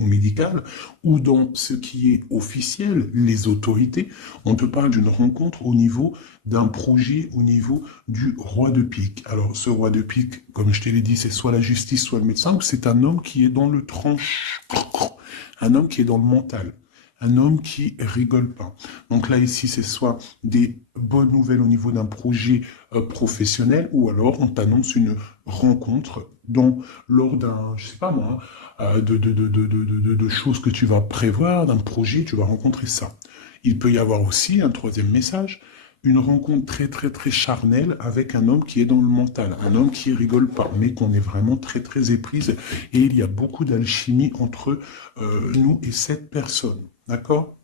ou médical, ou dans ce qui est officiel, les autorités, on te parle d'une rencontre au niveau d'un projet, au niveau du roi de pique. Alors, ce roi de pique, comme je te l'ai dit, c'est soit la justice, soit le médecin, ou c'est un homme qui est dans le tranche, un homme qui est dans le mental. Un homme qui rigole pas. Donc là, ici, c'est soit des bonnes nouvelles au niveau d'un projet professionnel, ou alors on t'annonce une rencontre lors d'un, je sais pas moi, de choses que tu vas prévoir, d'un projet, tu vas rencontrer ça. Il peut y avoir aussi un troisième message, une rencontre très très très charnelle avec un homme qui est dans le mental, un homme qui rigole pas, mais qu'on est vraiment très très éprise, et il y a beaucoup d'alchimie entre nous et cette personne. D'accord?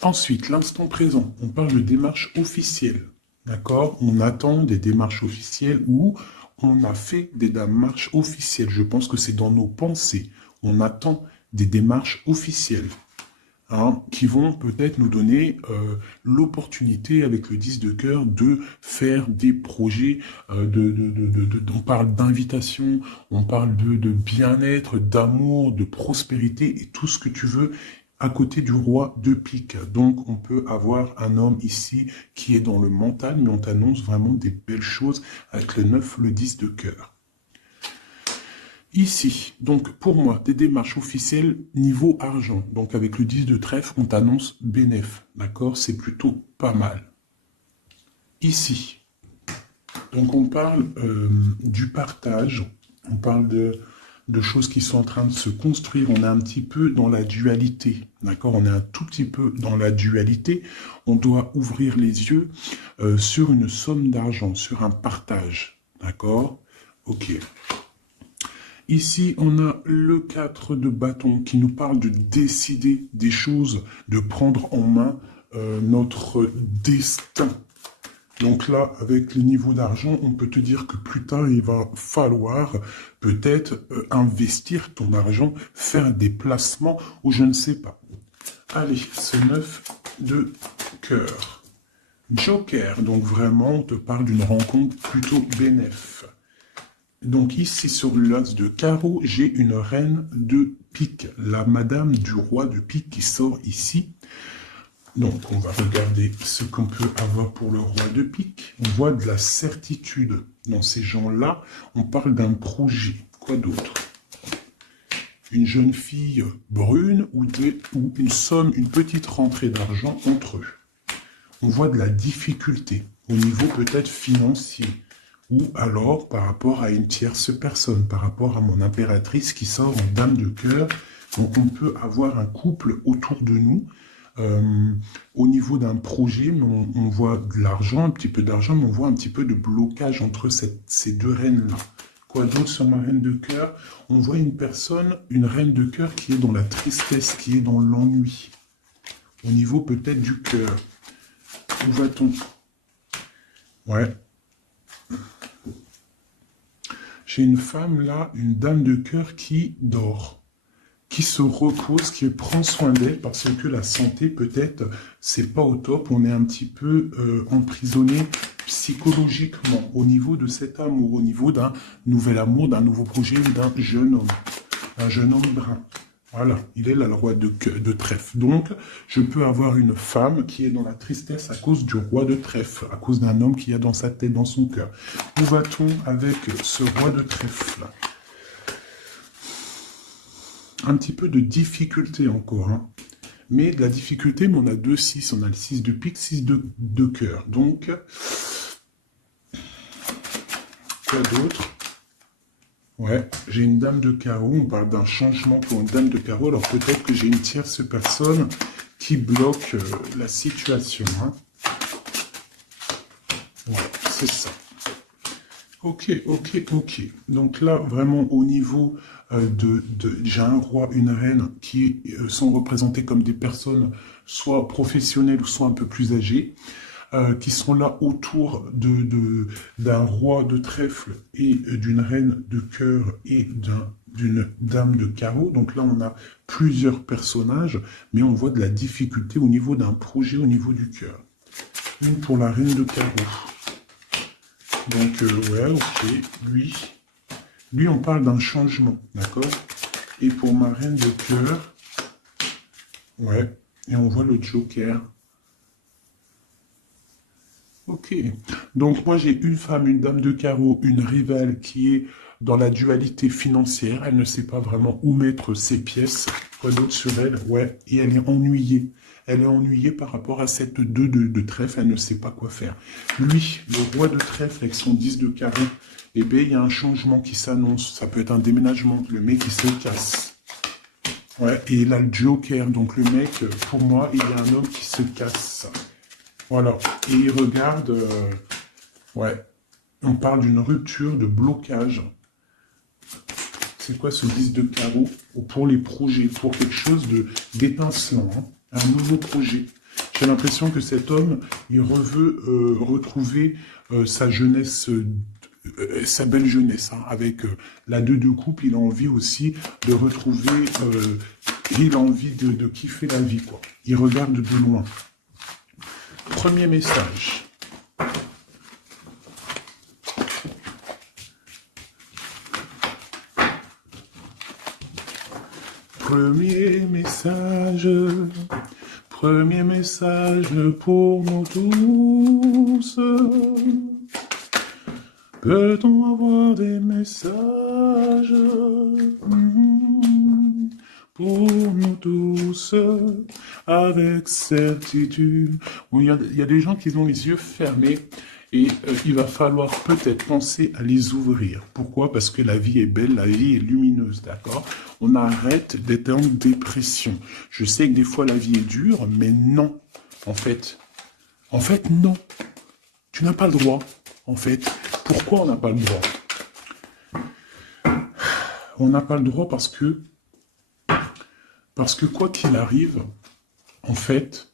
Ensuite, l'instant présent, on parle de démarches officielles. D'accord? On attend des démarches officielles ou on a fait des démarches officielles. Je pense que c'est dans nos pensées. On attend des démarches officielles. Hein, qui vont peut-être nous donner l'opportunité avec le 10 de cœur de faire des projets, on parle d'invitation, on parle de bien-être, d'amour, de prospérité et tout ce que tu veux à côté du roi de pique. Donc on peut avoir un homme ici qui est dans le mental, mais on t'annonce vraiment des belles choses avec le 9, le 10 de cœur. Ici, donc pour moi, des démarches officielles niveau argent. Donc avec le 10 de trèfle, on t'annonce bénéf. D'accord? C'est plutôt pas mal. Ici, donc on parle du partage, on parle de choses qui sont en train de se construire. On est un petit peu dans la dualité. D'accord? On est un tout petit peu dans la dualité. On doit ouvrir les yeux sur une somme d'argent, sur un partage. D'accord? Ok. Ici, on a le 4 de bâton qui nous parle de décider des choses, de prendre en main notre destin. Donc là, avec les niveaux d'argent, on peut te dire que plus tard, il va falloir peut-être investir ton argent, faire des placements ou je ne sais pas. Allez, ce 9 de cœur. Joker, donc vraiment, on te parle d'une rencontre plutôt bénéf. Donc ici, sur l'as de carreau, j'ai une reine de pique, la madame du roi de pique qui sort ici. Donc on va regarder ce qu'on peut avoir pour le roi de pique. On voit de la certitude dans ces gens-là. On parle d'un projet. Quoi d'autre? Une jeune fille brune ou une somme, une petite rentrée d'argent entre eux. On voit de la difficulté au niveau peut-être financier. Ou alors par rapport à une tierce personne, par rapport à mon impératrice qui sort en dame de cœur. Donc on peut avoir un couple autour de nous, au niveau d'un projet, mais on voit de l'argent, un petit peu d'argent, mais on voit un petit peu de blocage entre ces deux reines-là. Quoi d'autre sur ma reine de cœur? On voit une personne, une reine de cœur qui est dans la tristesse, qui est dans l'ennui. Au niveau peut-être du cœur. Où va-t-on? Ouais. J'ai une femme là, une dame de cœur qui dort, qui se repose, qui prend soin d'elle parce que la santé peut-être c'est pas au top. On est un petit peu emprisonné psychologiquement au niveau de cet amour, au niveau d'un nouvel amour, d'un nouveau projet ou d'un jeune homme brun. Voilà, il est là le roi de trèfle. Donc, je peux avoir une femme qui est dans la tristesse à cause du roi de trèfle, à cause d'un homme qui a dans sa tête, dans son cœur. Où va-t-on avec ce roi de trèfle? Un petit peu de difficulté encore, hein. Mais de la difficulté, mais on a 2-6, on a le 6 de pique, 6 de cœur. Donc, quoi d'autre? Ouais, j'ai une dame de carreau, on parle d'un changement pour une dame de carreau, alors peut-être que j'ai une tierce personne qui bloque la situation. Hein. Ouais, c'est ça. Ok. Donc là, vraiment au niveau j'ai un roi, une reine qui sont représentés comme des personnes soit professionnelles ou soit un peu plus âgées. Qui sont là autour d'un roi de trèfle et d'une reine de cœur et d'une dame de carreau. Donc là, on a plusieurs personnages, mais on voit de la difficulté au niveau d'un projet, au niveau du cœur. Une pour la reine de carreau. Donc, ouais, ok, lui, on parle d'un changement, d'accord? Et pour ma reine de cœur, ouais, et on voit le Joker. Ok. Donc moi j'ai une femme, une dame de carreau, une rivale qui est dans la dualité financière. Elle ne sait pas vraiment où mettre ses pièces. Quoi d'autre sur elle? Ouais. Et elle est ennuyée. Elle est ennuyée par rapport à cette 2 de trèfle. Elle ne sait pas quoi faire. Lui, le roi de trèfle avec son 10 de carreau, eh bien il y a un changement qui s'annonce. Ça peut être un déménagement. Le mec il se casse. Ouais. Et là le Joker. Donc le mec, pour moi, il y a un homme qui se casse. Voilà. Et il regarde, ouais, on parle d'une rupture, de blocage. C'est quoi ce 10 de carreau? Pour les projets, pour quelque chose d'étincelant, hein, un nouveau projet. J'ai l'impression que cet homme, il veut retrouver sa jeunesse, sa belle jeunesse, hein, avec la 2 de coupe. Il a envie aussi de retrouver, il a envie de kiffer la vie, quoi. Il regarde de loin. Premier message. Premier message. Premier message pour nous tous. Peut-on avoir des messages pour nous tous avec certitude? Bon, il y a des gens qui ont les yeux fermés et il va falloir peut-être penser à les ouvrir. Pourquoi? Parce que la vie est belle, la vie est lumineuse, d'accord? On arrête d'être en dépression. Je sais que des fois la vie est dure, mais non, en fait, non. Tu n'as pas le droit, en fait. Pourquoi on n'a pas le droit? On n'a pas le droit parce que quoi qu'il arrive, en fait,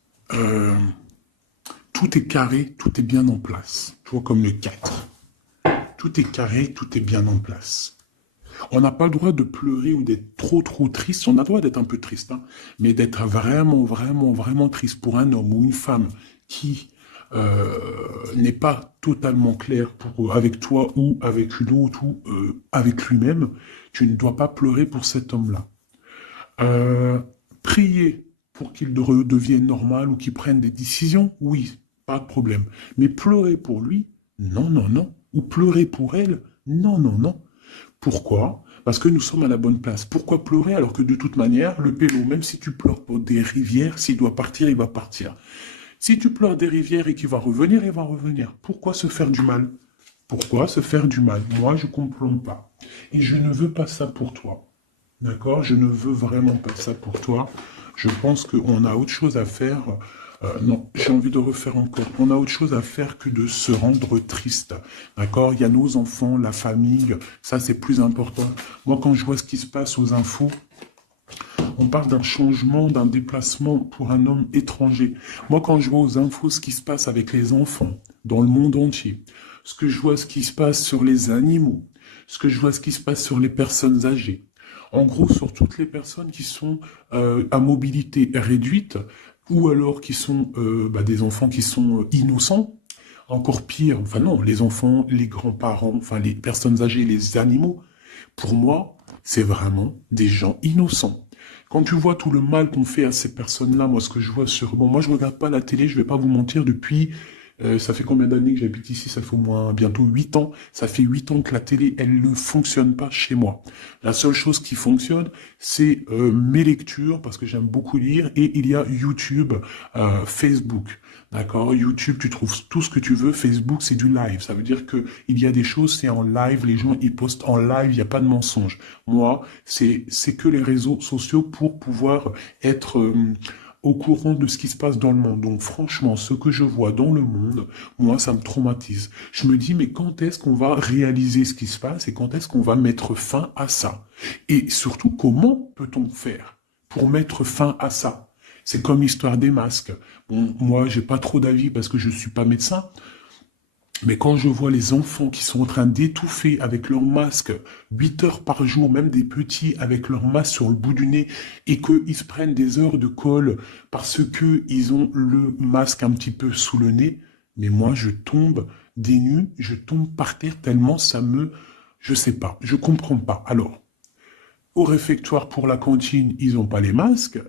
tout est carré, tout est bien en place. Tu vois, comme le 4. Tout est carré, tout est bien en place. On n'a pas le droit de pleurer ou d'être trop triste. On a le droit d'être un peu triste, hein, mais d'être vraiment triste pour un homme ou une femme qui n'est pas totalement clair avec toi ou avec une autre ou avec lui-même. Tu ne dois pas pleurer pour cet homme-là. Prier pour qu'il redevienne normal ou qu'il prenne des décisions, oui, pas de problème. Mais pleurer pour lui, non. Ou pleurer pour elle, non. Pourquoi? Parce que nous sommes à la bonne place. Pourquoi pleurer alors que de toute manière, le pélo, même si tu pleures pour des rivières, s'il doit partir, il va partir. Si tu pleures des rivières et qu'il va revenir, il va revenir. Pourquoi se faire du mal? Pourquoi se faire du mal? Moi, je ne comprends pas. Et je ne veux pas ça pour toi. D'accord? Je ne veux vraiment pas ça pour toi. Je pense qu'on a autre chose à faire. Non, j'ai envie de refaire encore. On a autre chose à faire que de se rendre triste. D'accord? Il y a nos enfants, la famille. Ça, c'est plus important. Moi, quand je vois ce qui se passe aux infos, on parle d'un changement, d'un déplacement pour un homme étranger. Moi, quand je vois aux infos ce qui se passe avec les enfants dans le monde entier, ce que je vois ce qui se passe sur les animaux, ce que je vois ce qui se passe sur les personnes âgées, en gros sur toutes les personnes qui sont à mobilité réduite ou alors qui sont des enfants qui sont innocents, encore pire, enfin non, les enfants, les grands-parents, enfin les personnes âgées, les animaux, pour moi, c'est vraiment des gens innocents. Quand tu vois tout le mal qu'on fait à ces personnes-là, moi, ce que je vois sur... Bon, moi, je regarde pas la télé, je vais pas vous mentir, depuis... ça fait combien d'années que j'habite ici? Ça fait au moins bientôt 8 ans. Ça fait 8 ans que la télé, elle ne fonctionne pas chez moi. La seule chose qui fonctionne, c'est mes lectures, parce que j'aime beaucoup lire, et il y a YouTube, Facebook. D'accord? YouTube, tu trouves tout ce que tu veux. Facebook, c'est du live. Ça veut dire que il y a des choses, c'est en live. Les gens, ils postent en live. Il n'y a pas de mensonge. Moi, c'est que les réseaux sociaux pour pouvoir être au courant de ce qui se passe dans le monde. Donc franchement, ce que je vois dans le monde, moi, ça me traumatise. Je me dis, mais quand est-ce qu'on va réaliser ce qui se passe et quand est-ce qu'on va mettre fin à ça? Et surtout, comment peut-on faire pour mettre fin à ça? C'est comme l'histoire des masques. Bon, moi, j'ai pas trop d'avis parce que je suis pas médecin. Mais quand je vois les enfants qui sont en train d'étouffer avec leur masque 8 heures par jour, même des petits avec leur masque sur le bout du nez, et qu'ils se prennent des heures de colle parce que ils ont le masque un petit peu sous le nez, mais moi je tombe des nues, je tombe par terre tellement ça me... Je sais pas, je comprends pas. Alors, Au réfectoire pour la cantine, ils n'ont pas les masques.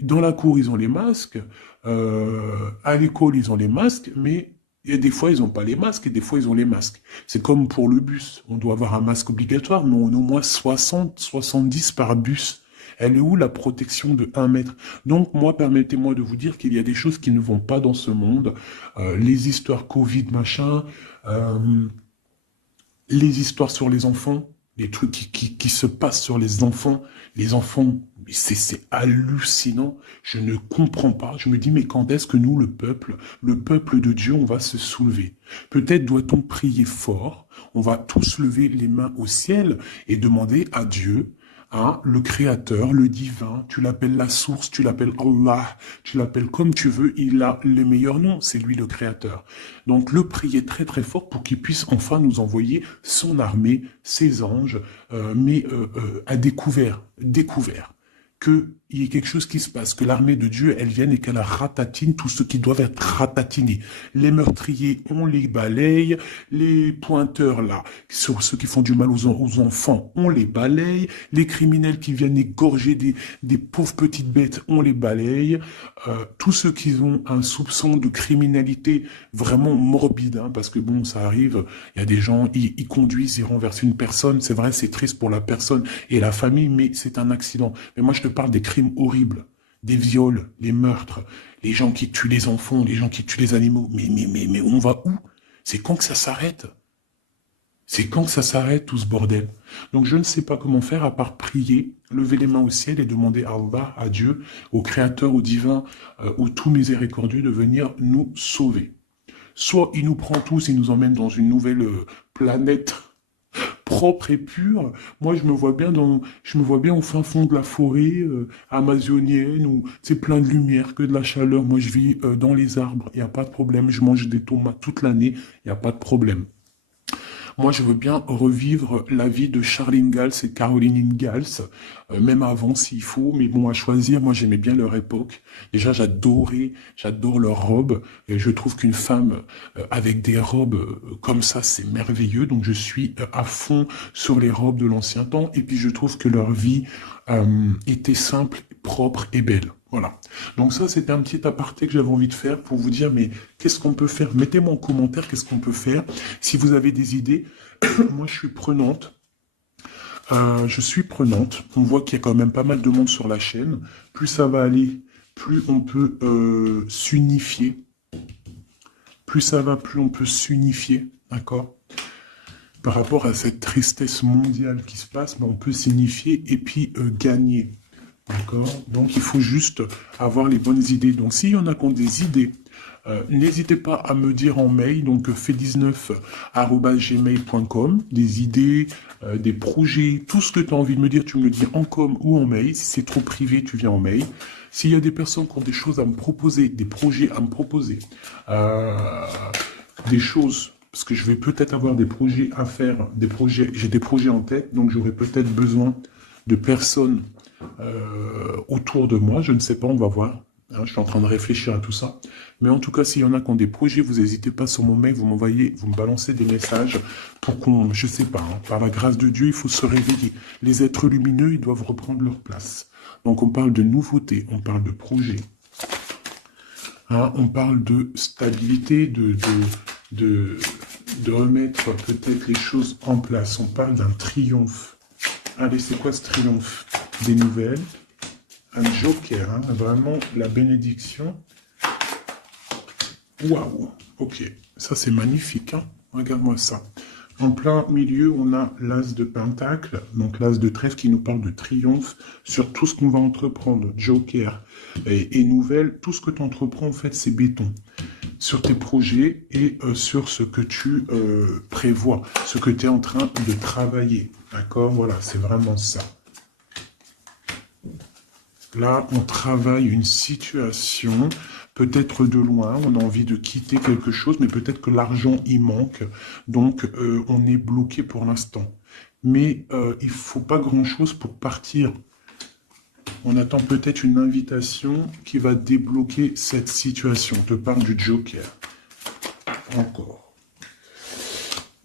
Dans la cour, ils ont les masques. À l'école, ils ont les masques. Mais des fois, ils n'ont pas les masques et des fois, ils ont les masques. C'est comme pour le bus. On doit avoir un masque obligatoire, mais on a au moins 60, 70 par bus. Elle est où la protection de 1 mètre? Donc, moi, permettez-moi de vous dire qu'il y a des choses qui ne vont pas dans ce monde. Les histoires Covid, machin, les histoires sur les enfants, les trucs qui se passent sur les enfants, c'est hallucinant. Je ne comprends pas. Je me dis, mais quand est-ce que nous, le peuple de Dieu, on va se soulever? Peut-être doit-on prier fort. On va tous lever les mains au ciel et demander à Dieu, hein, le créateur, le divin, tu l'appelles la source, tu l'appelles Allah, tu l'appelles comme tu veux, il a les meilleurs noms, c'est lui le créateur. Donc le prier très très fort pour qu'il puisse enfin nous envoyer son armée, ses anges, à découvert, qu'il y ait quelque chose qui se passe, que l'armée de Dieu, elle vienne et qu'elle ratatine tout ce qui doit être ratatinés. Les meurtriers, on les balaye, les pointeurs, là, sur ceux qui font du mal aux enfants, on les balaye, les criminels qui viennent égorger des pauvres petites bêtes, on les balaye, tous ceux qui ont un soupçon de criminalité vraiment morbide, hein, parce que bon, ça arrive, il y a des gens, ils conduisent, ils renversent une personne, c'est vrai, c'est triste pour la personne et la famille, mais c'est un accident. Mais moi, je te parle des crimes horribles, des viols, les meurtres, les gens qui tuent les enfants, les gens qui tuent les animaux. Mais on va où? C'est quand que ça s'arrête? C'est quand que ça s'arrête, tout ce bordel? Donc je ne sais pas comment faire à part prier, lever les mains au ciel et demander à Allah, à Dieu, au Créateur, au Divin, au tout miséricordieux de venir nous sauver. Soit il nous prend tous et nous emmène dans une nouvelle planète propre et pure. Moi, je me vois bien au fin fond de la forêt amazonienne où c'est plein de lumière, que de la chaleur. Moi, je vis dans les arbres, il n'y a pas de problème. Je mange des tomates toute l'année, il n'y a pas de problème. Moi, je veux bien revivre la vie de Charlene Gals et Caroline Ingalls, même avant s'il faut, mais bon, à choisir, moi, j'aimais bien leur époque. Déjà, j'adore leurs robes, et je trouve qu'une femme avec des robes comme ça, c'est merveilleux, donc je suis à fond sur les robes de l'ancien temps, et puis je trouve que leur vie était simple, propre et belle. Voilà. Donc ça, c'était un petit aparté que j'avais envie de faire pour vous dire, mais qu'est-ce qu'on peut faire? Mettez-moi en commentaire qu'est-ce qu'on peut faire. Si vous avez des idées, moi je suis prenante. On voit qu'il y a quand même pas mal de monde sur la chaîne. Plus ça va aller, plus on peut s'unifier. Plus ça va, plus on peut s'unifier. D'accord? Par rapport à cette tristesse mondiale qui se passe, on peut s'unifier et puis gagner. D'accord? Donc, il faut juste avoir les bonnes idées. Donc, s'il y en a qui ont des idées, n'hésitez pas à me dire en mail, donc fait19@gmail.com, des idées, des projets, tout ce que tu as envie de me dire, tu me le dis en com ou en mail. Si c'est trop privé, tu viens en mail. S'il y a des personnes qui ont des choses à me proposer, des projets à me proposer, des choses, parce que je vais peut-être avoir des projets à faire, j'ai des projets en tête, donc j'aurai peut-être besoin de personnes autour de moi, je ne sais pas, on va voir. Hein, je suis en train de réfléchir à tout ça. Mais en tout cas, s'il y en a qui ont des projets, vous n'hésitez pas sur mon mail, vous m'envoyez, vous me balancez des messages pour qu'on, je sais pas, hein, par la grâce de Dieu, il faut se réveiller. Les êtres lumineux, ils doivent reprendre leur place. Donc on parle de nouveautés, on parle de projets. Hein, on parle de stabilité, de remettre peut-être les choses en place. On parle d'un triomphe. Allez, c'est quoi ce triomphe? Des nouvelles, un joker, hein, vraiment la bénédiction. Waouh, ok, ça c'est magnifique, hein. Regarde-moi ça. En plein milieu, on a l'as de pentacle, donc l'as de trèfle qui nous parle de triomphe sur tout ce qu'on va entreprendre. Joker et nouvelle, tout ce que tu entreprends, en fait, c'est béton. Sur tes projets et sur ce que tu prévois, ce que tu es en train de travailler. D'accord? Voilà, c'est vraiment ça. Là, on travaille une situation, peut-être de loin, on a envie de quitter quelque chose, mais peut-être que l'argent y manque, donc on est bloqué pour l'instant. Mais il ne faut pas grand-chose pour partir. On attend peut-être une invitation qui va débloquer cette situation. On te parle du Joker. Encore.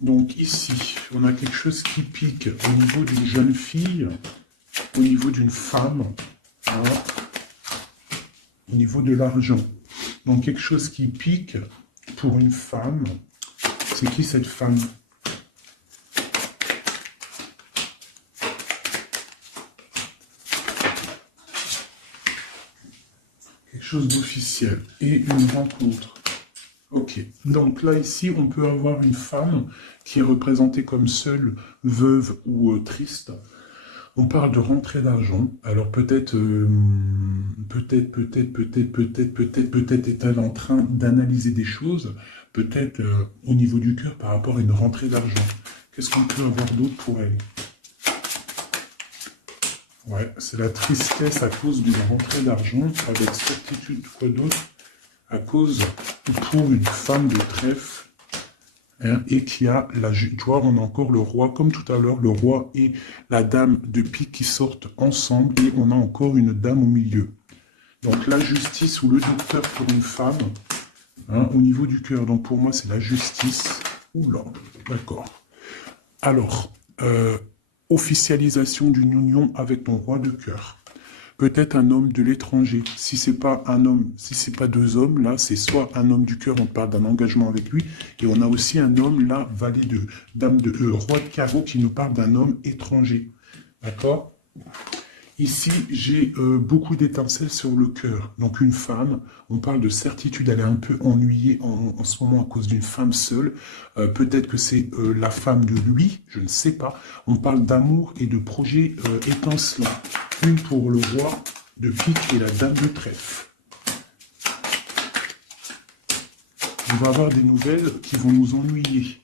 Donc ici, on a quelque chose qui pique au niveau d'une jeune fille. au niveau d'une femme, hein, au niveau de l'argent. Donc quelque chose qui pique pour une femme. C'est qui cette femme? Quelque chose d'officiel et une rencontre. Ok, donc là ici on peut avoir une femme qui est représentée comme seule, veuve ou triste. On parle de rentrée d'argent. Alors peut-être est-elle en train d'analyser des choses, peut-être au niveau du cœur par rapport à une rentrée d'argent. Qu'est-ce qu'on peut avoir d'autre pour elle? Ouais, c'est la tristesse à cause d'une rentrée d'argent, avec certitude, quoi d'autre? À cause, pour une femme de trèfle, hein, et qui a la... Tu vois, on a encore le roi, comme tout à l'heure, le roi et la dame de pique qui sortent ensemble, et on a encore une dame au milieu. Donc la justice ou le docteur pour une femme, hein, au niveau du cœur. Donc pour moi, c'est la justice. Oula, d'accord. Alors, officialisation d'une union avec ton roi de cœur. Peut-être un homme de l'étranger. Si c'est pas un homme, si c'est pas deux hommes, là, c'est soit un homme du cœur, on parle d'un engagement avec lui, et on a aussi un homme, là, valet de dame de roi de carreau, qui nous parle d'un homme étranger. D'accord? Ici, j'ai beaucoup d'étincelles sur le cœur. Donc une femme, on parle de certitude, elle est un peu ennuyée en ce moment à cause d'une femme seule. Peut-être que c'est la femme de lui, je ne sais pas. On parle d'amour et de projets étincelants. Une pour le roi de pique et la dame de trèfle. On va avoir des nouvelles qui vont nous ennuyer.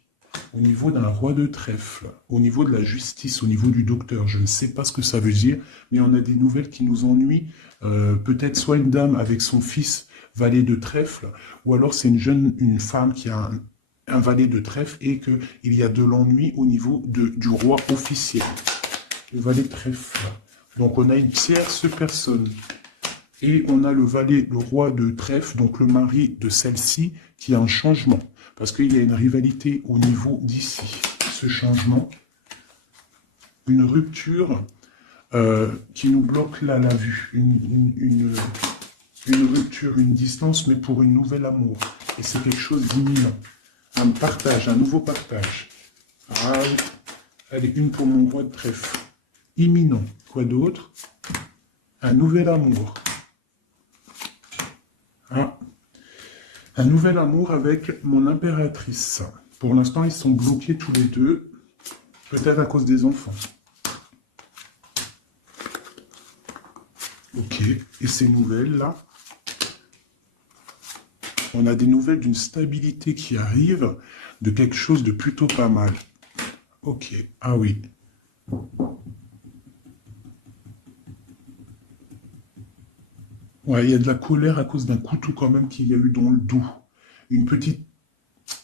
Au niveau d'un roi de trèfle, au niveau de la justice, au niveau du docteur, je ne sais pas ce que ça veut dire, mais on a des nouvelles qui nous ennuient. Peut-être soit une dame avec son fils valet de trèfle, ou alors c'est une femme qui a un valet de trèfle et qu'il y a de l'ennui au niveau du roi officiel. Le valet de trèfle. Donc on a une tierce personne. Et on a le valet, le roi de trèfle, donc le mari de celle-ci, qui a un changement. Parce qu'il y a une rivalité au niveau d'ici. Ce changement, une rupture qui nous bloque là la vue. Une rupture, une distance, mais pour une nouvelle amour. Et c'est quelque chose d'imminent. Un partage, un nouveau partage. Ah, allez, une pour mon roi de trèfle. Imminent. Quoi d'autre? Un nouvel amour. Ah. Un nouvel amour avec mon impératrice. Pour l'instant, ils sont bloqués tous les deux. Peut-être à cause des enfants. Ok. Et ces nouvelles-là, on a des nouvelles d'une stabilité qui arrive, de quelque chose de plutôt pas mal. Ok. Ah oui. Ouais, il y a de la colère à cause d'un couteau quand même qu'il y a eu dans le dos. Une petite...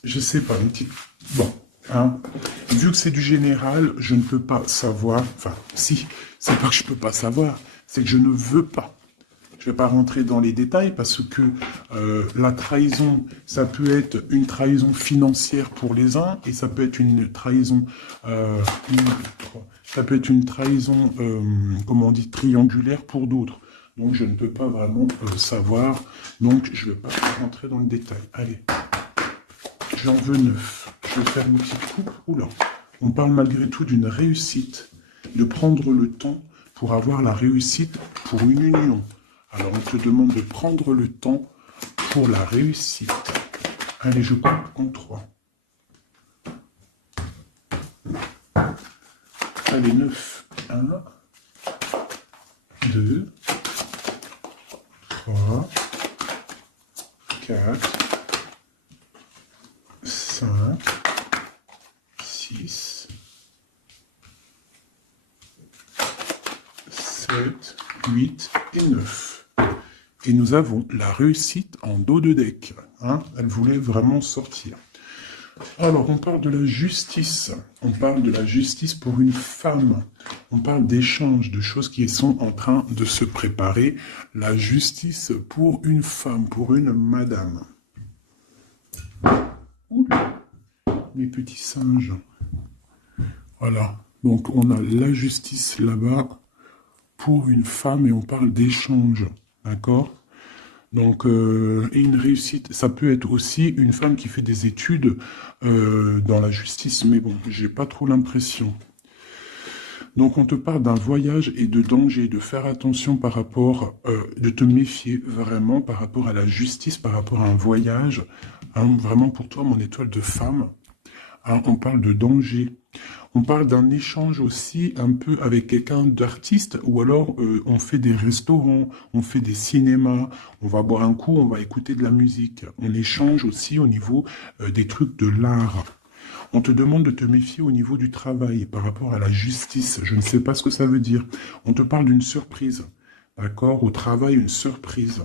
Je sais pas, une petite... Bon, hein. Vu que c'est du général, je ne peux pas savoir... Enfin, si, c'est pas que je peux pas savoir, c'est que je ne veux pas. Je ne vais pas rentrer dans les détails parce que la trahison, ça peut être une trahison financière pour les uns et ça peut être une trahison... ça peut être une trahison, comment on dit, triangulaire pour d'autres. Donc, je ne peux pas vraiment savoir. Donc, je ne vais pas rentrer dans le détail. Allez, j'en veux 9. Je vais faire une petite coupe. Oula. On parle malgré tout d'une réussite, de prendre le temps pour avoir la réussite pour une union. Alors, on te demande de prendre le temps pour la réussite. Allez, je compte en 3. Allez, 9. 1, 2, 3, 4, 5, 6, 7, 8 et 9. Et nous avons la réussite en dos de deck. Hein, elle voulait vraiment sortir. Alors, on parle de la justice. On parle de la justice pour une femme. On parle d'échanges, de choses qui sont en train de se préparer. La justice pour une femme, pour une madame. Oula, mes petits singes. Voilà. Donc, on a la justice là-bas. pour une femme et on parle d'échange, d'accord? Donc, et une réussite, ça peut être aussi une femme qui fait des études dans la justice, mais bon, j'ai pas trop l'impression. Donc, on te parle d'un voyage et de danger, de faire attention par rapport, de te méfier vraiment par rapport à la justice, par rapport à un voyage, hein, vraiment pour toi, mon étoile de femme. Hein, on parle de danger. On parle d'un échange aussi un peu avec quelqu'un d'artiste, ou alors on fait des restaurants, on fait des cinémas, on va boire un coup, on va écouter de la musique. On échange aussi au niveau des trucs de l'art. On te demande de te méfier au niveau du travail par rapport à la justice. Je ne sais pas ce que ça veut dire. On te parle d'une surprise. D'accord? Au travail, une surprise.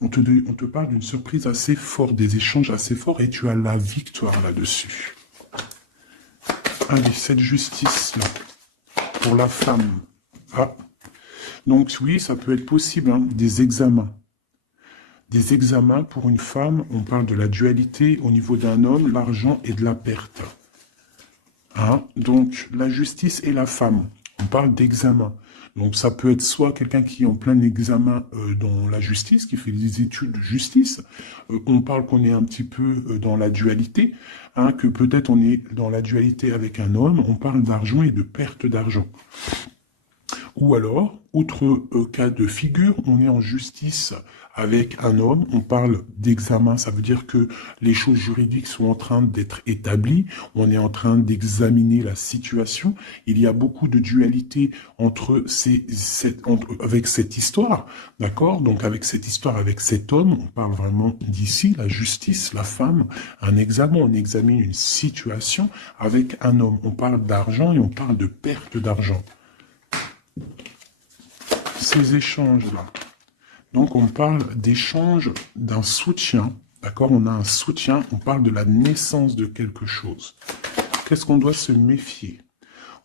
On te parle d'une surprise assez forte, des échanges assez forts, et tu as la victoire là-dessus. Allez, cette justice-là, pour la femme. Ah, donc oui, ça peut être possible, hein, des examens. Des examens pour une femme, on parle de la dualité au niveau d'un homme, l'argent et de la perte. Hein, donc, la justice et la femme, on parle d'examen. Donc, ça peut être soit quelqu'un qui est en plein examen dans la justice, qui fait des études de justice. On parle qu'on est un petit peu dans la dualité, hein, que peut-être on est dans la dualité avec un homme. On parle d'argent et de perte d'argent. Ou alors, autre cas de figure, on est en justice avec un homme, on parle d'examen, ça veut dire que les choses juridiques sont en train d'être établies, on est en train d'examiner la situation, il y a beaucoup de dualité avec cette histoire, d'accord? Donc avec cette histoire, avec cet homme, on parle vraiment d'ici, la justice, la femme, un examen, on examine une situation avec un homme, on parle d'argent et on parle de perte d'argent. Ces échanges-là. Donc, on parle d'échange d'un soutien. D'accord? On a un soutien, on parle de la naissance de quelque chose. Qu'est-ce qu'on doit se méfier?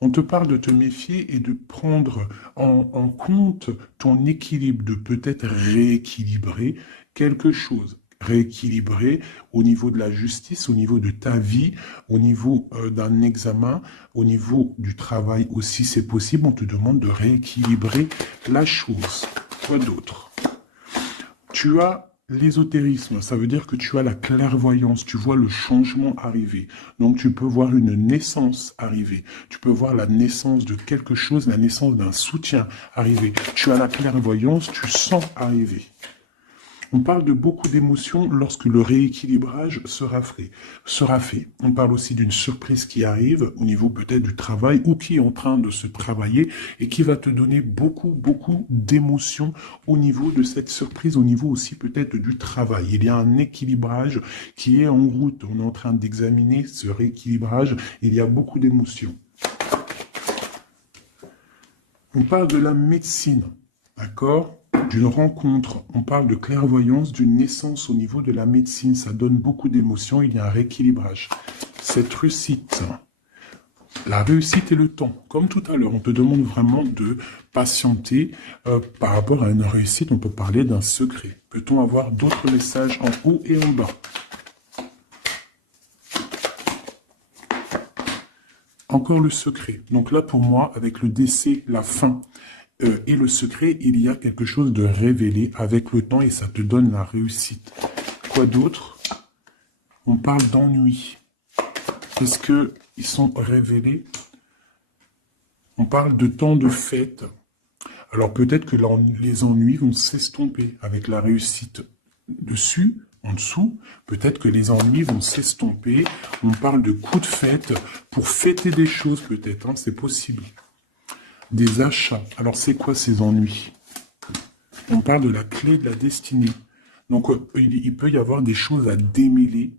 On te parle de te méfier et de prendre en compte ton équilibre, de peut-être rééquilibrer quelque chose. Rééquilibrer au niveau de la justice, au niveau de ta vie, au niveau d'un examen, au niveau du travail aussi, c'est possible. On te demande de rééquilibrer la chose. Quoi d'autre? Tu as l'ésotérisme, ça veut dire que tu as la clairvoyance, tu vois le changement arriver. Donc tu peux voir une naissance arriver, tu peux voir la naissance de quelque chose, la naissance d'un soutien arriver. Tu as la clairvoyance, tu sens arriver. On parle de beaucoup d'émotions lorsque le rééquilibrage sera fait. On parle aussi d'une surprise qui arrive au niveau peut-être du travail ou qui est en train de se travailler et qui va te donner beaucoup d'émotions au niveau de cette surprise, au niveau aussi peut-être du travail. Il y a un équilibrage qui est en route. On est en train d'examiner ce rééquilibrage. Il y a beaucoup d'émotions. On parle de la médecine, d'accord ? D'une rencontre, on parle de clairvoyance, d'une naissance au niveau de la médecine, ça donne beaucoup d'émotions, il y a un rééquilibrage. Cette réussite, la réussite et le temps, comme tout à l'heure, on te demande vraiment de patienter par rapport à une réussite, on peut parler d'un secret. Peut-on avoir d'autres messages en haut et en bas? Encore le secret. Donc là, pour moi, avec le décès, la fin, et le secret, il y a quelque chose de révélé avec le temps et ça te donne la réussite. Quoi d'autre? On parle d'ennui. Est-ce qu'ils sont révélés? On parle de temps de fête. Alors peut-être que les ennuis vont s'estomper avec la réussite dessus, en dessous. Peut-être que les ennuis vont s'estomper. On parle de coups de fête pour fêter des choses peut-être, hein, c'est possible. Des achats. Alors, c'est quoi ces ennuis? On parle de la clé de la destinée. Donc, il peut y avoir des choses à démêler.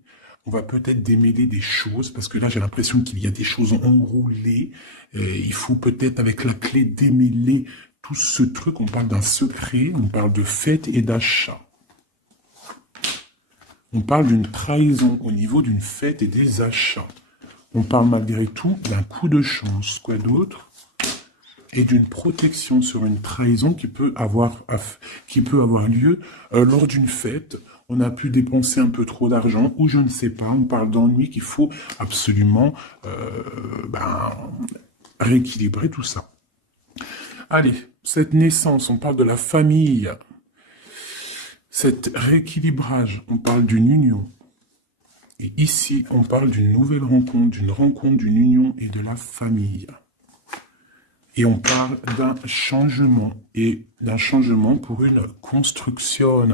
On va peut-être démêler des choses, parce que là, j'ai l'impression qu'il y a des choses enroulées. Il faut peut-être, avec la clé, démêler tout ce truc. On parle d'un secret, on parle de fête et d'achat. On parle d'une trahison au niveau d'une fête et des achats. On parle malgré tout d'un coup de chance. Quoi d'autre? Et d'une protection sur une trahison qui peut avoir lieu lors d'une fête. On a pu dépenser un peu trop d'argent ou je ne sais pas. On parle d'ennui qu'il faut absolument rééquilibrer tout ça. Allez, cette naissance, on parle de la famille, cet rééquilibrage, on parle d'une union. Et ici, on parle d'une nouvelle rencontre, d'une union et de la famille. Et on parle d'un changement, et d'un changement pour une construction.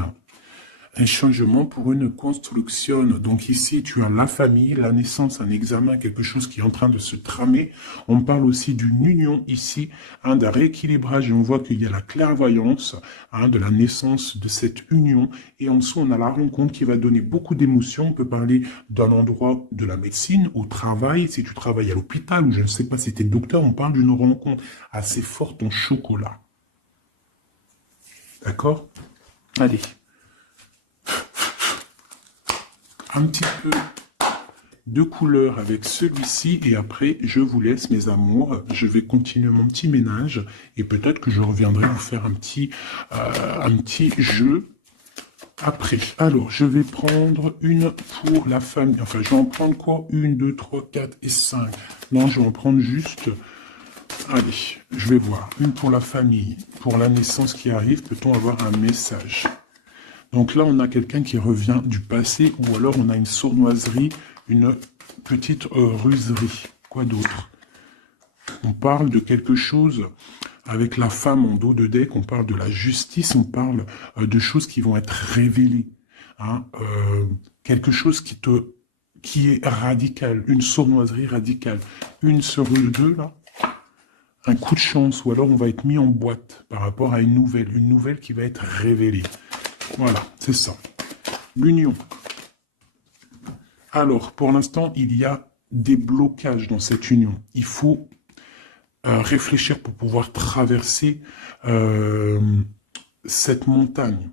Un changement pour une construction. Donc ici, tu as la famille, la naissance, un examen, quelque chose qui est en train de se tramer. On parle aussi d'une union ici, d'un rééquilibrage. Et on voit qu'il y a la clairvoyance de la naissance de cette union. Et en dessous, on a la rencontre qui va donner beaucoup d'émotions. On peut parler d'un endroit de la médecine, au travail. Si tu travailles à l'hôpital ou je ne sais pas si tu es docteur, on parle d'une rencontre assez forte en chocolat. D'accord? Allez. Un petit peu de couleur avec celui-ci et après je vous laisse mes amours, je vais continuer mon petit ménage et peut-être que je reviendrai vous faire un petit jeu après. Alors je vais prendre une pour la famille, enfin je vais en prendre quoi? 1, 2, 3, 4 et 5. Non, je vais en prendre juste, allez, je vais voir, une pour la famille, pour la naissance qui arrive, peut-on avoir un message? Donc là, on a quelqu'un qui revient du passé, ou alors on a une sournoiserie, une petite ruserie. Quoi d'autre? On parle de quelque chose avec la femme en dos de deck, on parle de la justice, on parle de choses qui vont être révélées. Quelque chose qui est radical, une sournoiserie radicale. Une sur deux, là, un coup de chance, ou alors on va être mis en boîte par rapport à une nouvelle qui va être révélée. Voilà, c'est ça. L'union. Alors, pour l'instant, il y a des blocages dans cette union. Il faut réfléchir pour pouvoir traverser cette montagne.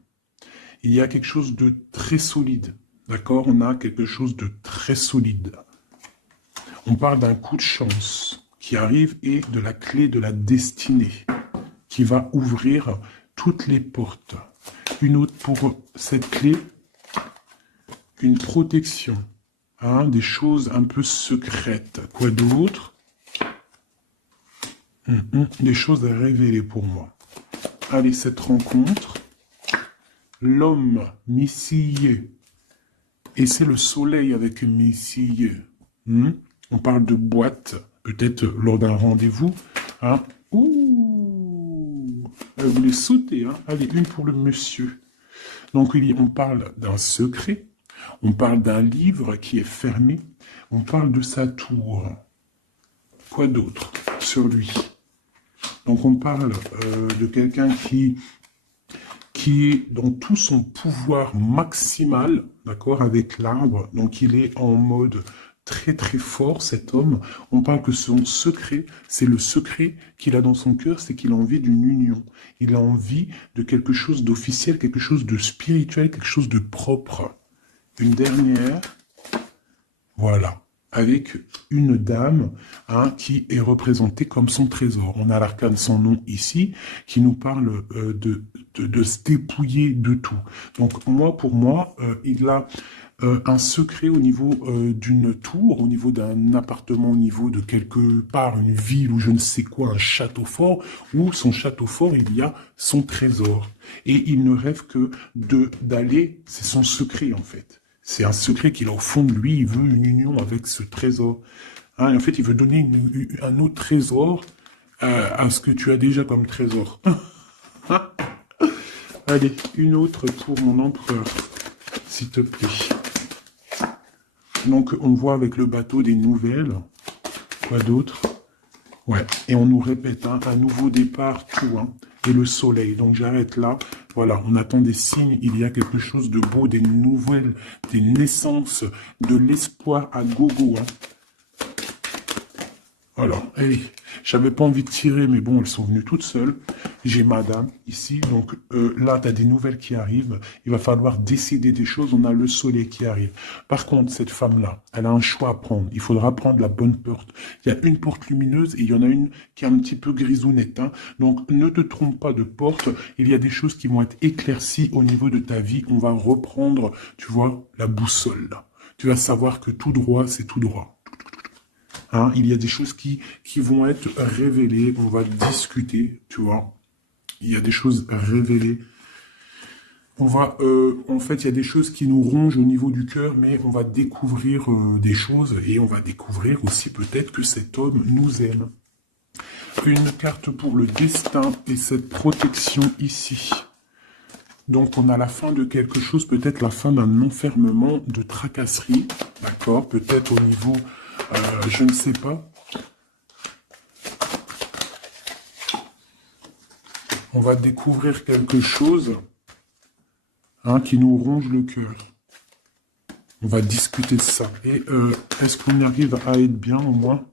Il y a quelque chose de très solide. D'accord? On a quelque chose de très solide. On parle d'un coup de chance qui arrive et de la clé de la destinée qui va ouvrir toutes les portes. Une autre pour cette clé, une protection, des choses un peu secrètes. Quoi d'autre? Des choses à révéler pour moi. Allez, cette rencontre, l'homme missillé, et c'est le soleil avec missillé. On parle de boîte, peut-être lors d'un rendez-vous. Ouh, elle voulait sauter. Allez, une pour le monsieur. Donc, on parle d'un secret. On parle d'un livre qui est fermé. On parle de sa tour. Quoi d'autre sur lui? Donc, on parle de quelqu'un qui est dans tout son pouvoir maximal, d'accord, avec l'arbre. Donc, il est en mode très très fort, cet homme. On parle que son secret, c'est le secret qu'il a dans son cœur, c'est qu'il a envie d'une union. Il a envie de quelque chose d'officiel, quelque chose de spirituel, quelque chose de propre. Une dernière, voilà, avec une dame qui est représentée comme son trésor. On a l'arcane sans nom ici, qui nous parle de se dépouiller de tout. Donc pour moi, il a un secret au niveau d'une tour, au niveau d'un appartement, au niveau de quelque part, une ville ou je ne sais quoi, un château fort, où son château fort, il y a son trésor. Et il ne rêve que d'aller, c'est son secret en fait. C'est un secret qu'il a au fond de lui, il veut une union avec ce trésor. Et en fait, il veut donner un autre trésor à ce que tu as déjà comme trésor. Allez, une autre pour mon empereur, s'il te plaît. Donc, on voit avec le bateau des nouvelles. Quoi d'autre? Ouais, et on nous répète un nouveau départ, tout, et le soleil. Donc, j'arrête là. Voilà, on attend des signes. Il y a quelque chose de beau, des nouvelles, des naissances, de l'espoir à gogo. Voilà, allez. J'avais pas envie de tirer, mais bon, elles sont venues toutes seules. J'ai madame ici, donc là, tu as des nouvelles qui arrivent. Il va falloir décider des choses. On a le soleil qui arrive. Par contre, cette femme-là, elle a un choix à prendre. Il faudra prendre la bonne porte. Il y a une porte lumineuse et il y en a une qui est un petit peu grisounette. Donc, ne te trompe pas de porte. Il y a des choses qui vont être éclaircies au niveau de ta vie. On va reprendre, tu vois, la boussole. Là. Tu vas savoir que tout droit, c'est tout droit. Il y a des choses qui vont être révélées, on va discuter, tu vois. il y a des choses révélées. On va, en fait, il y a des choses qui nous rongent au niveau du cœur, mais on va découvrir des choses et on va découvrir aussi peut-être que cet homme nous aime. Une carte pour le destin et cette protection ici. Donc, on a la fin de quelque chose, peut-être la fin d'un enfermement, de tracasserie, d'accord? Peut-être au niveau, je ne sais pas. On va découvrir quelque chose qui nous ronge le cœur. On va discuter de ça. Et est-ce qu'on arrive à être bien au moins?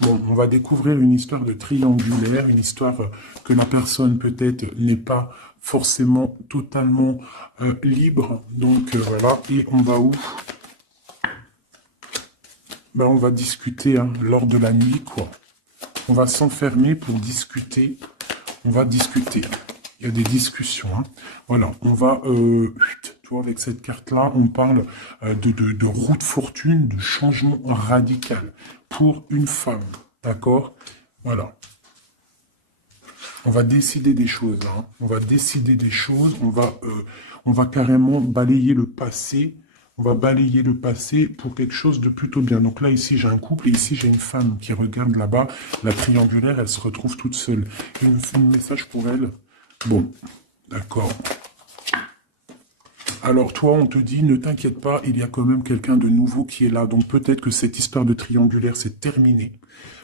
Bon, on va découvrir une histoire de triangulaire, une histoire que la personne peut-être n'est pas forcément totalement libre. Donc voilà, et on va où? Ben, on va discuter lors de la nuit, quoi. On va s'enfermer pour discuter. On va discuter. Il y a des discussions. Voilà, on va... tu vois, avec cette carte-là, on parle de roue de fortune, de changement radical pour une femme. D'accord? Voilà. On va décider des choses. On va décider des choses. On va carrément balayer le passé. On va balayer le passé pour quelque chose de plutôt bien. Donc là, ici, j'ai un couple et ici, j'ai une femme qui regarde là-bas. La triangulaire, elle se retrouve toute seule. Un message pour elle. Bon, d'accord. Alors toi, on te dit, ne t'inquiète pas, il y a quand même quelqu'un de nouveau qui est là. Donc peut-être que cette histoire de triangulaire, c'est terminé.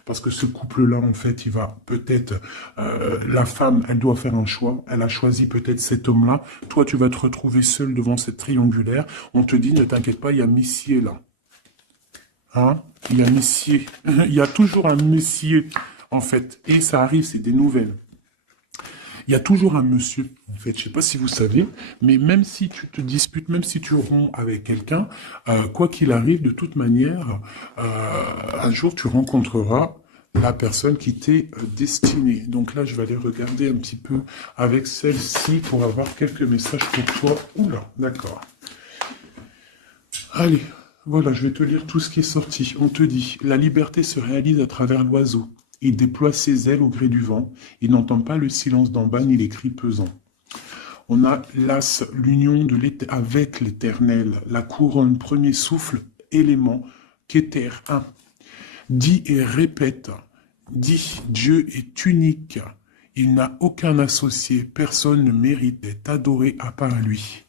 Parce que ce couple-là, en fait, il va peut-être... la femme, elle doit faire un choix. Elle a choisi peut-être cet homme-là. Toi, tu vas te retrouver seul devant cette triangulaire. On te dit, ne t'inquiète pas, il y a Messier là. Il y a Messier. Il y a toujours un Messier, en fait. Et ça arrive, c'est des nouvelles. Il y a toujours un monsieur, en fait, je ne sais pas si vous savez, mais même si tu te disputes, même si tu romps avec quelqu'un, quoi qu'il arrive, de toute manière, un jour tu rencontreras la personne qui t'est destinée. Donc là, je vais aller regarder un petit peu avec celle-ci pour avoir quelques messages pour toi. Oula, d'accord. Allez, voilà, je vais te lire tout ce qui est sorti. On te dit, la liberté se réalise à travers l'oiseau. Il déploie ses ailes au gré du vent. Il n'entend pas le silence d'en bas ni les cris pesants. On a l'as, l'union avec l'éternel, la couronne, premier souffle, élément, qu'éther, un. Dis et répète. Dis, Dieu est unique. Il n'a aucun associé. Personne ne mérite d'être adoré à part lui.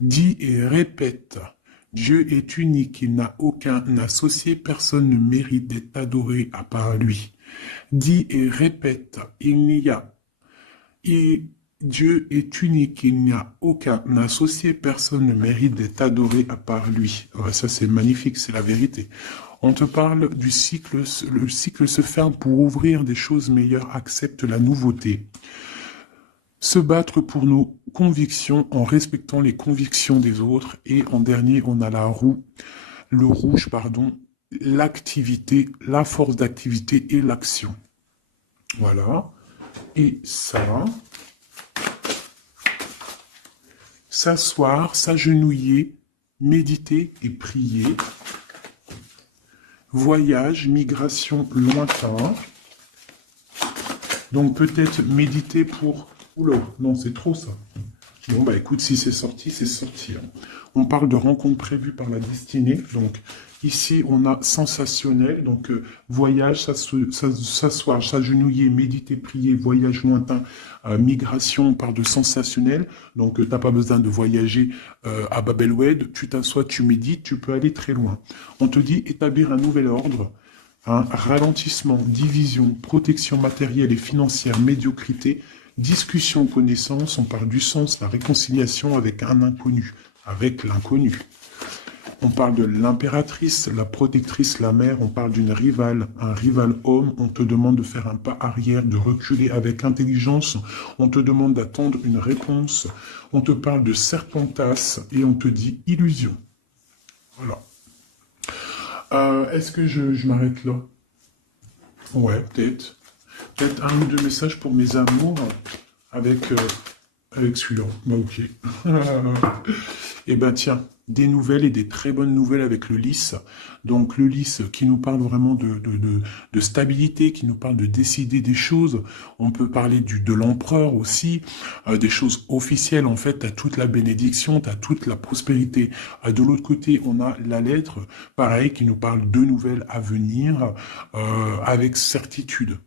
Dis et répète. Dieu est unique, il n'a aucun associé, personne ne mérite d'être adoré à part lui. Dis et répète, Dieu est unique, il n'y a aucun associé, personne ne mérite d'être adoré à part lui. Ouais, ça c'est magnifique, c'est la vérité. On te parle du cycle, le cycle se ferme pour ouvrir des choses meilleures, accepte la nouveauté. Se battre pour nos convictions en respectant les convictions des autres. Et en dernier, on a le rouge, l'activité, la force d'activité et l'action. Voilà. Et ça, s'asseoir, s'agenouiller, méditer et prier. Voyage, migration lointain. Donc peut-être méditer pour... Oula, non, c'est trop ça. Bon, bah écoute, si c'est sorti, c'est sorti. On parle de rencontres prévues par la destinée. Donc ici, on a sensationnel. Donc voyage, s'asseoir, s'agenouiller, méditer, prier, voyage lointain, migration, on parle de sensationnel. Donc t'as pas besoin de voyager à Babelwed. Tu t'assois, tu médites, tu peux aller très loin. On te dit établir un nouvel ordre. Ralentissement, division, protection matérielle et financière, médiocrité, discussion, connaissance, on parle du sens, la réconciliation avec un inconnu, avec l'inconnu. On parle de l'impératrice, la protectrice, la mère, on parle d'une rivale, un rival homme, on te demande de faire un pas arrière, de reculer avec intelligence, on te demande d'attendre une réponse, on te parle de serpentas et on te dit illusion. Voilà. Est-ce que je m'arrête là? Ouais, peut-être. Peut-être un ou deux messages pour mes amours avec celui-là. Bah ok. Eh ben tiens, des nouvelles et des très bonnes nouvelles avec le lys. Donc le lys qui nous parle vraiment de stabilité, qui nous parle de décider des choses. On peut parler de l'empereur aussi, des choses officielles. En fait, t'as toute la bénédiction, t'as toute la prospérité. De l'autre côté, on a la lettre, pareil, qui nous parle de nouvelles à venir avec certitude.